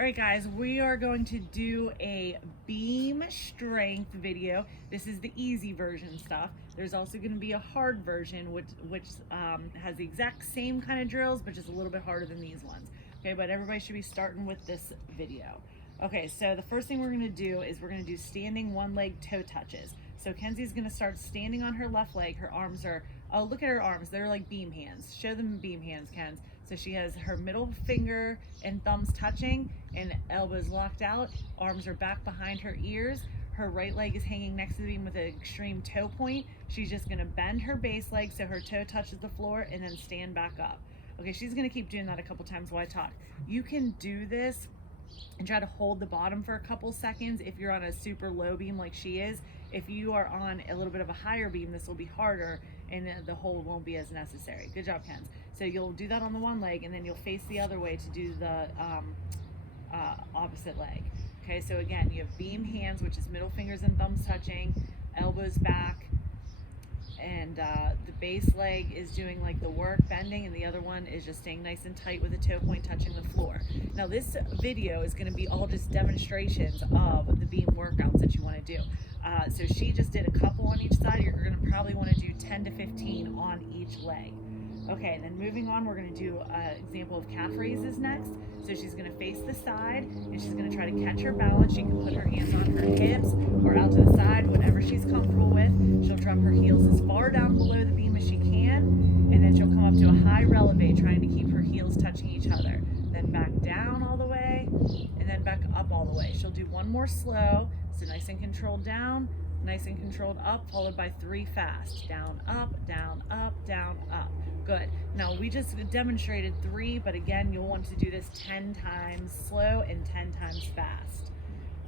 All right, guys, we are going to do a beam strength video. This is the easy version stuff. There's also going to be a hard version, which has the exact same kind of drills, but just a little bit harder than these ones. Okay, but everybody should be starting with this video. Okay, so the first thing we're going to do is we're going to do standing one leg toe touches. So Kenzie's going to start standing on her left leg. Her arms are, oh, look at her arms. They're like beam hands. Show them beam hands, Kenz. So she has her middle finger and thumbs touching and elbows locked out. Arms are back behind her ears. Her right leg is hanging next to the beam with an extreme toe point. She's just going to bend her base leg so her toe touches the floor and then stand back up. Okay, she's going to keep doing that a couple times while I talk. You can do this and try to hold the bottom for a couple seconds if you're on a super low beam like she is. If you are on a little bit of a higher beam, this will be harder and the hold won't be as necessary. Good job, Kenz. So you'll do that on the one leg and then you'll face the other way to do the opposite leg. Okay, so again, you have beam hands, which is middle fingers and thumbs touching, elbows back, and the base leg is doing like the work, bending, and the other one is just staying nice and tight with the toe point touching the floor. Now this video is going to be all just demonstrations of the beam workouts that you want to do. So she just did a couple on each side. You're going to probably want to do 10 to 15 on each leg. Okay, then moving on, we're going to do an example of calf raises next. So she's going to face the side and she's going to try to catch her balance. She can put her hands on her hips or out to the side, whatever she's comfortable with. She'll drop her heels as far down below the beam as she can, and then she'll come up to a high releve, trying to keep her heels touching each other. Then back down all the way, and then back up all the way. She'll do one more slow, so nice and controlled down, nice and controlled up, followed by 3 fast. Down, up, down, up, down, up. Good. Now we just demonstrated 3, but again, you'll want to do this 10 times slow and 10 times fast.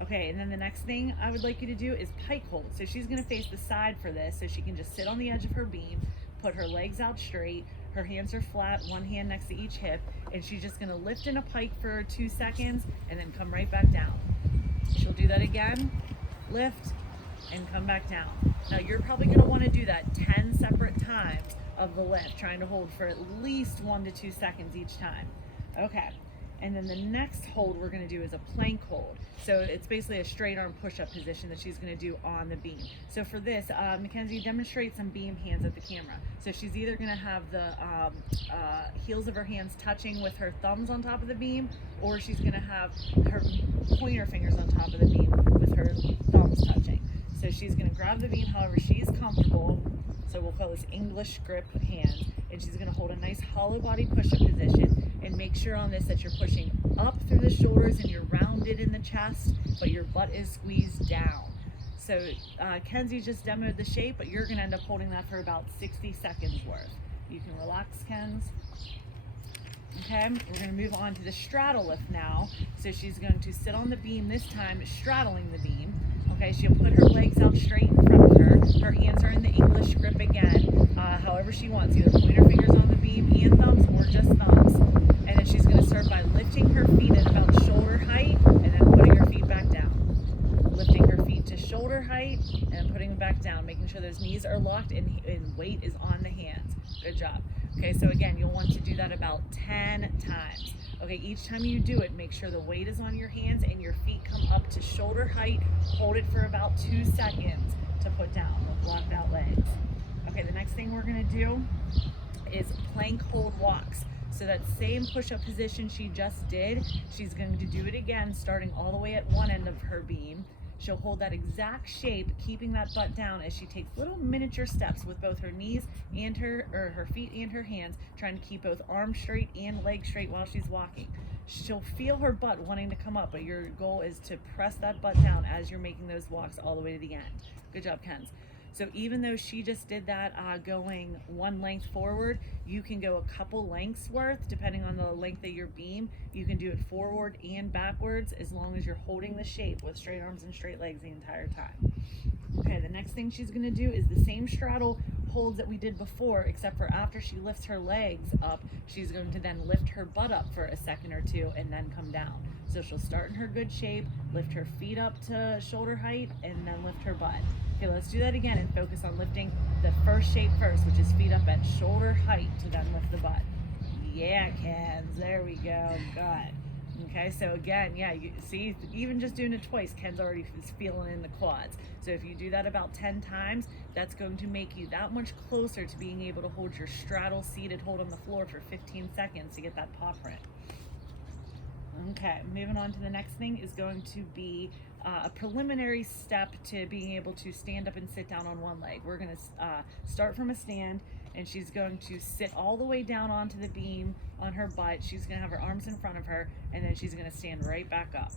Okay, and then the next thing I would like you to do is pike hold. So she's going to face the side for this, so she can just sit on the edge of her beam, put her legs out straight, her hands are flat, one hand next to each hip, and she's just going to lift in a pike for 2 seconds and then come right back down. She'll do that again, lift, and come back down. Now you're probably going to want to do that 10 separate times of the lift, trying to hold for at least 1 to 2 seconds each time. Okay, and then the next hold we're going to do is a plank hold. So it's basically a straight arm push-up position that she's going to do on the beam. So for this, Mackenzie, demonstrate some beam hands at the camera. So she's either going to have the heels of her hands touching with her thumbs on top of the beam, or she's going to have her pointer fingers on top of the beam with her thumbs touching. So she's going to grab the beam however she's comfortable. So we'll call this English grip hands, and she's going to hold a nice hollow body push-up position, and make sure on this that you're pushing up through the shoulders and you're rounded in the chest, but your butt is squeezed down. So Kenzie just demoed the shape, but you're going to end up holding that for about 60 seconds worth. You can relax, Kenz. Okay, we're going to move on to the straddle lift now. So she's going to sit on the beam, this time straddling the beam. Okay, she'll put her legs out straight in front of her. Her hands are in the English grip again, however she wants, either pointer fingers on the beam and thumbs, or just thumbs. And then she's going to start by lifting her feet at about shoulder height and then putting her feet back down. Lifting her feet to shoulder height and putting them back down, making sure those knees are locked and weight is on the hands. Good job. Okay, so again, you'll want to do that about 10 times. Okay, each time you do it, make sure the weight is on your hands and your feet come up to shoulder height. Hold it for about 2 seconds to put down with locked out legs. Okay, the next thing we're going to do is plank hold walks. So that same push-up position she just did, she's going to do it again, starting all the way at one end of her beam. She'll hold that exact shape, keeping that butt down as she takes little miniature steps with both her knees and her feet and her hands, trying to keep both arms straight and legs straight while she's walking. She'll feel her butt wanting to come up, but your goal is to press that butt down as you're making those walks all the way to the end. Good job, Kenz. So even though she just did that going 1 length forward, you can go a couple lengths worth depending on the length of your beam. You can do it forward and backwards as long as you're holding the shape with straight arms and straight legs the entire time. Okay, the next thing she's going to do is the same straddle holds that we did before, except for after she lifts her legs up, she's going to then lift her butt up for a second or 2 and then come down. So she'll start in her good shape, lift her feet up to shoulder height, and then lift her butt. Okay, let's do that again and focus on lifting the first shape first, which is feet up at shoulder height to then lift the butt. Yeah, Kenz, there we go, good. Okay, so again, yeah, you see, even just doing it twice, Ken's already feeling in the quads. So if you do that about 10 times, that's going to make you that much closer to being able to hold your straddle seated hold on the floor for 15 seconds to get that paw print. Okay, moving on to the next thing is going to be a preliminary step to being able to stand up and sit down on one leg. We're going to start from a stand, and she's going to sit all the way down onto the beam on her butt. She's going to have her arms in front of her, and then she's going to stand right back up.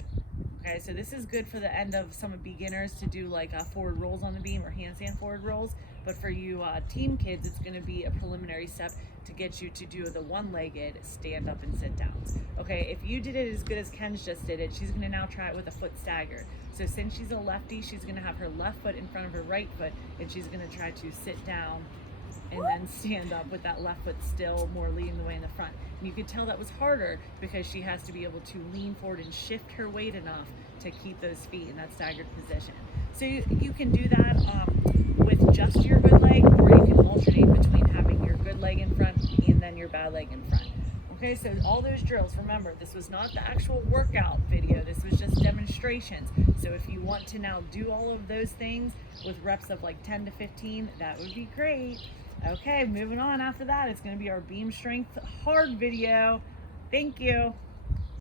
Okay, so this is good for the end of some beginners to do like forward rolls on the beam or handstand forward rolls. But for you teen kids, it's going to be a preliminary step to get you to do the one-legged stand up and sit downs. Okay, if you did it as good as Ken's just did it, she's going to now try it with a foot stagger. So since she's a lefty, she's going to have her left foot in front of her right foot, and she's going to try to sit down and then stand up with that left foot still more leading the way in the front. And you could tell that was harder because she has to be able to lean forward and shift her weight enough to keep those feet in that staggered position. So you can do that with just your good leg, or you can alternate between having your good leg in front and then your bad leg in front. Okay, so all those drills, remember, this was not the actual workout video, this was just demonstrations. So if you want to now do all of those things with reps of like 10 to 15, that would be great. Okay, moving on after that, it's going to be our beam strength hard video. Thank you.